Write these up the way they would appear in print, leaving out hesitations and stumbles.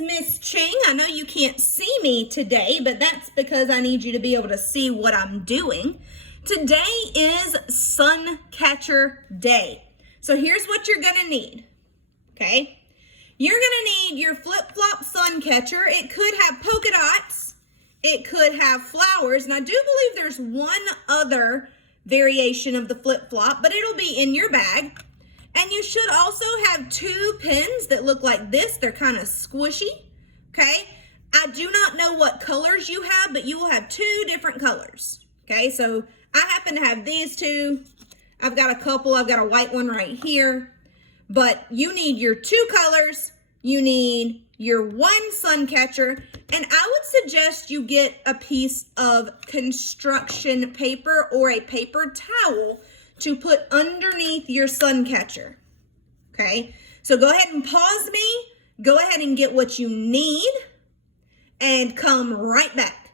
Miss Ching. I know you can't see me today, but that's because I need you to be able to see what I'm doing. Today is SunCatcher Day. So here's what you're gonna need, okay? You're gonna need your flip-flop SunCatcher. It could have polka dots. It could have flowers, and I do believe there's one other variation of the flip-flop, but it'll be in your bag. And you should also have 2 pins that look like this. They're kind of squishy, okay? I do not know what colors you have, but you will have 2 different colors, okay? So I happen to have these 2. I've got a couple. I've got a white one right here. But you need your 2 colors. You need your 1 SunCatcher. And I would suggest you get a piece of construction paper or a paper towel to put underneath your SunCatcher, okay? So go ahead and pause me, go ahead and get what you need, and come right back.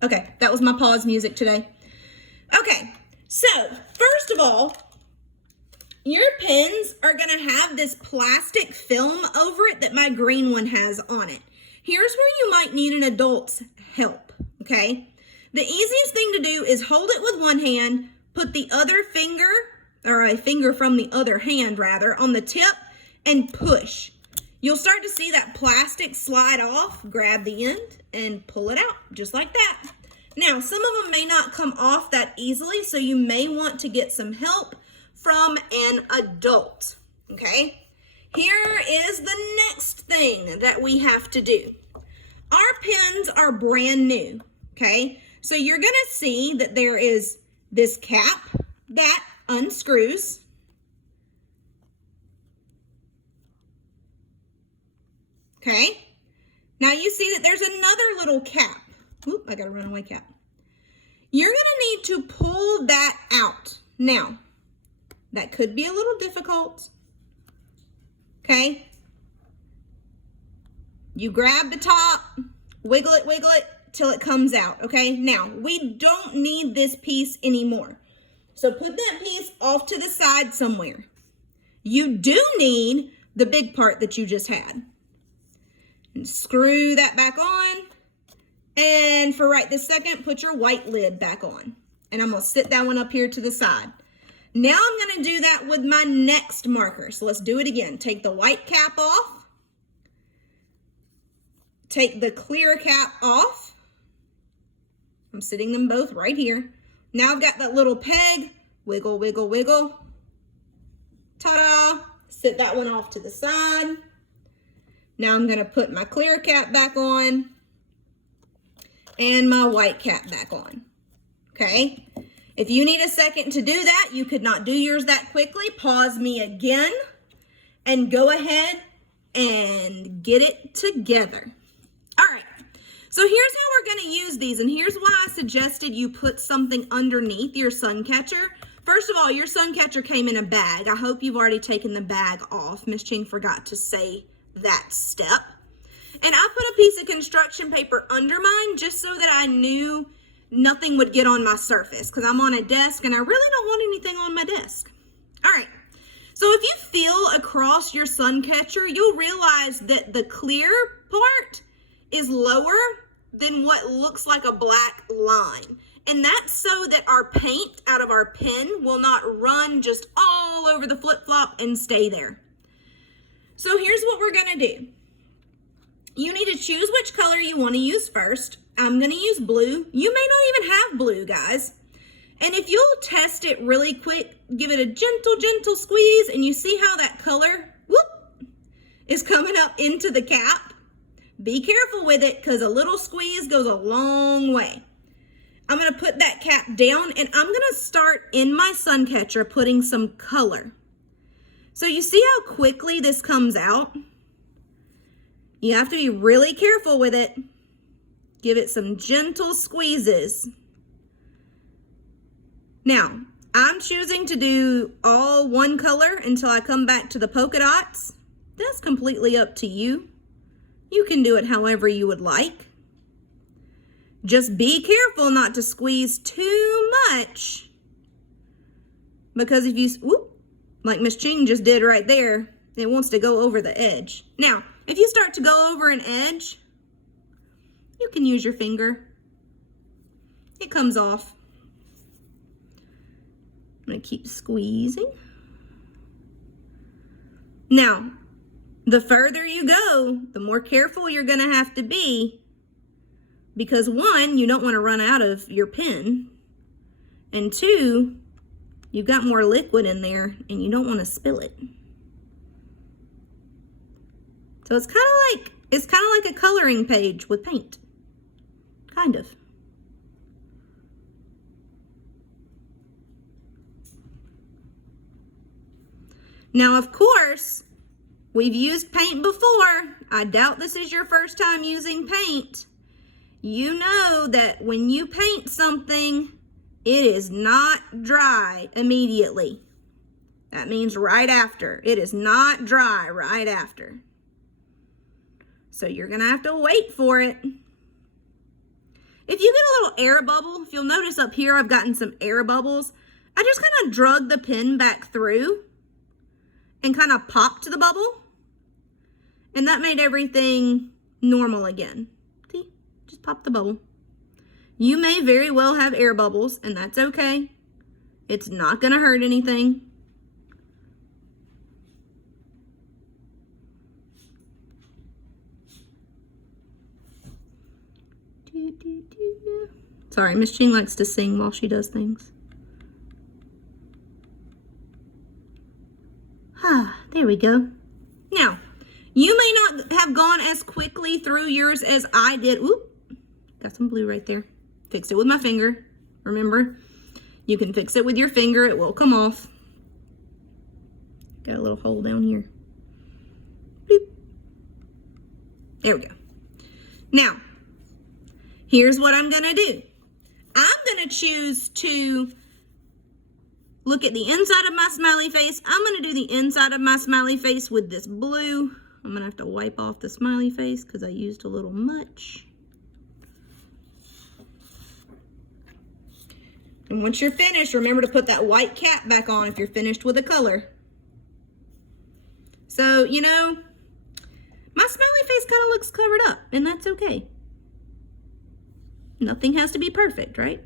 Okay, that was my pause music today. Okay, so first of all, your pins are gonna have this plastic film over it that my green one has on it. Here's where you might need an adult's help, okay? The easiest thing to do is hold it with one hand, put the other finger, or a finger from the other hand rather, on the tip and push. You'll start to see that plastic slide off, grab the end and pull it out just like that. Now, some of them may not come off that easily, so you may want to get some help from an adult, okay? Here is the next thing that we have to do. Our pins are brand new, okay? So you're gonna see that there is this cap that unscrews. Okay? Now you see that there's another little cap. Oop, I got a runaway cap. You're gonna need to pull that out. Now, that could be a little difficult, okay? You grab the top, wiggle it till it comes out, okay? Now, we don't need this piece anymore. So put that piece off to the side somewhere. You do need the big part that you just had. And screw that back on. And for right this second, put your white lid back on. And I'm gonna sit that one up here to the side. Now I'm gonna do that with my next marker. So let's do it again. Take the white cap off. Take the clear cap off. I'm sitting them both right here. Now I've got that little peg. Wiggle, wiggle, wiggle. Ta-da! Sit that one off to the side. Now I'm gonna put my clear cap back on and my white cap back on, okay? If you need a second to do that, you could not do yours that quickly, pause me again and go ahead and get it together. All right, so here's how we're gonna use these, and here's why I suggested you put something underneath your SunCatcher. First of all, your SunCatcher came in a bag. I hope you've already taken the bag off. Miss Ching forgot to say that step. And I put a piece of construction paper under mine just so that I knew nothing would get on my surface because I'm on a desk and I really don't want anything on my desk. All right, so if you feel across your SunCatcher, you'll realize that the clear part is lower than what looks like a black line. And that's so that our paint out of our pen will not run just all over the flip-flop and stay there. So here's what we're gonna do. You need to choose which color you want to use first. I'm going to use blue. You may not even have blue, guys. And if you'll test it really quick, give it a gentle squeeze, and you see how that color, whoop, is coming up into the cap. Be careful with it because a little squeeze goes a long way. I'm going to put that cap down, and I'm going to start in my SunCatcher putting some color. So you see how quickly this comes out? You have to be really careful with it. Give it some gentle squeezes. Now, I'm choosing to do all one color until I come back to the polka dots. That's completely up to you. You can do it however you would like. Just be careful not to squeeze too much because if you, whoop, like Miss Ching just did right there, it wants to go over the edge. Now, if you start to go over an edge, you can use your finger. It comes off. I'm gonna keep squeezing. Now, the further you go, the more careful you're gonna have to be, because one, you don't want to run out of your pen, and two, you've got more liquid in there and you don't want to spill it. So it's kind of like a coloring page with paint. Kind of. Now, of course, we've used paint before. I doubt this is your first time using paint. You know that when you paint something, it is not dry immediately. That means right after. It is not dry right after. So you're gonna have to wait for it. If you get a little air bubble, if you'll notice up here, I've gotten some air bubbles. I just kind of drug the pen back through and kind of popped the bubble. And that made everything normal again. See, just pop the bubble. You may very well have air bubbles, and that's okay. It's not gonna hurt anything. Sorry, Miss Ching likes to sing while she does things. There we go. Now, you may not have gone as quickly through yours as I did. Oop, got some blue right there. Fixed it with my finger. Remember, you can fix it with your finger. It will come off. Got a little hole down here. Boop. There we go. Now, here's what I'm gonna do. I'm gonna choose to look at the inside of my smiley face. I'm gonna do the inside of my smiley face with this blue. I'm gonna have to wipe off the smiley face because I used a little much. And once you're finished, remember to put that white cap back on if you're finished with a color. So, you know, my smiley face kind of looks covered up, and that's okay. Nothing has to be perfect, right?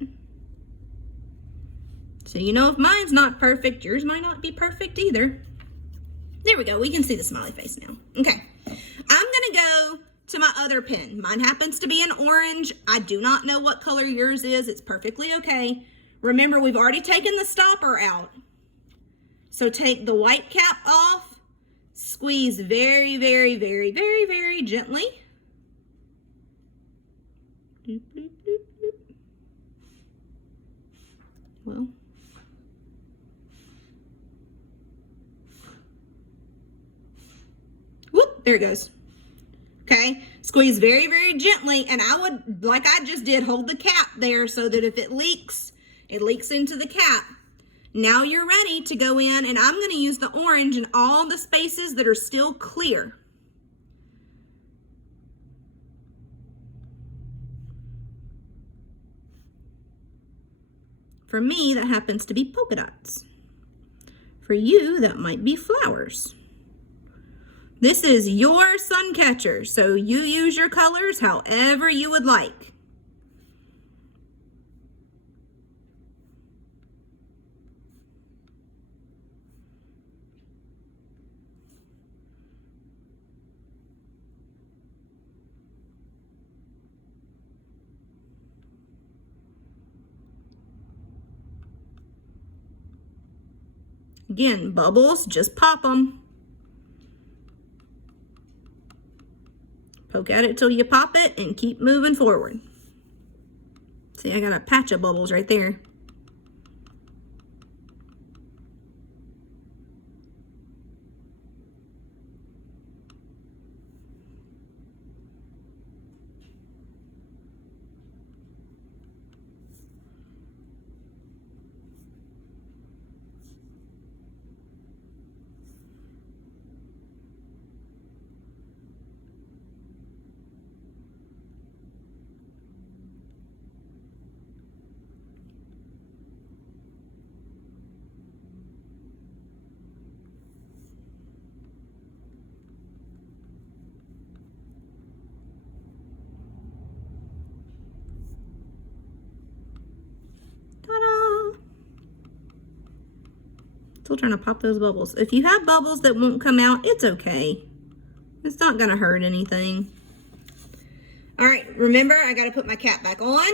So you know if mine's not perfect, yours might not be perfect either. There we go. We can see the smiley face now. Okay. I'm going to go to my other pen. Mine happens to be an orange. I do not know what color yours is. It's perfectly okay. Remember, we've already taken the stopper out. So take the white cap off. Squeeze very, very, very, very, very gently. Doop, doop, doop, doop. Well, whoop, there it goes. Okay, squeeze very, very gently, and I would, like I just did, hold the cap there so that if it leaks into the cap. Now you're ready to go in, and I'm going to use the orange in all the spaces that are still clear. For me, that happens to be polka dots. For you, that might be flowers. This is your SunCatcher, so you use your colors however you would like. Again, bubbles, just pop them. Poke at it till you pop it and keep moving forward. See, I got a patch of bubbles right there. Still trying to pop those bubbles. If you have bubbles that won't come out, it's okay. It's not gonna hurt anything. All right, remember, I gotta put my cap back on.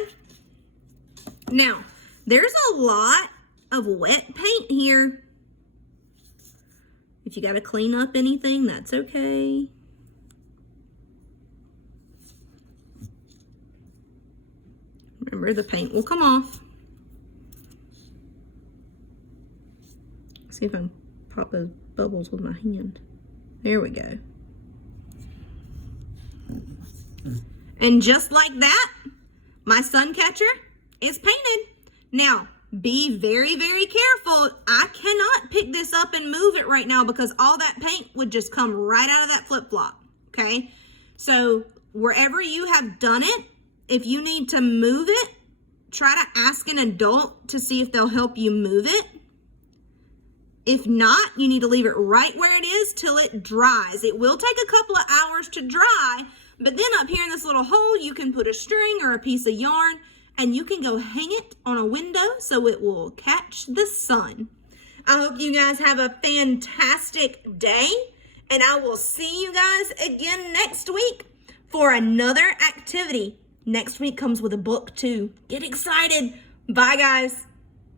Now, there's a lot of wet paint here. If you gotta clean up anything, that's okay. Remember, the paint will come off. See if I can pop those bubbles with my hand. There we go. And just like that, my SunCatcher is painted. Now, be very, very careful. I cannot pick this up and move it right now because all that paint would just come right out of that flip-flop, okay? So wherever you have done it, if you need to move it, try to ask an adult to see if they'll help you move it. If not, you need to leave it right where it is till it dries. It will take a couple of hours to dry, but then up here in this little hole, you can put a string or a piece of yarn and you can go hang it on a window so it will catch the sun. I hope you guys have a fantastic day, and I will see you guys again next week for another activity. Next week comes with a book too. Get excited. Bye, guys.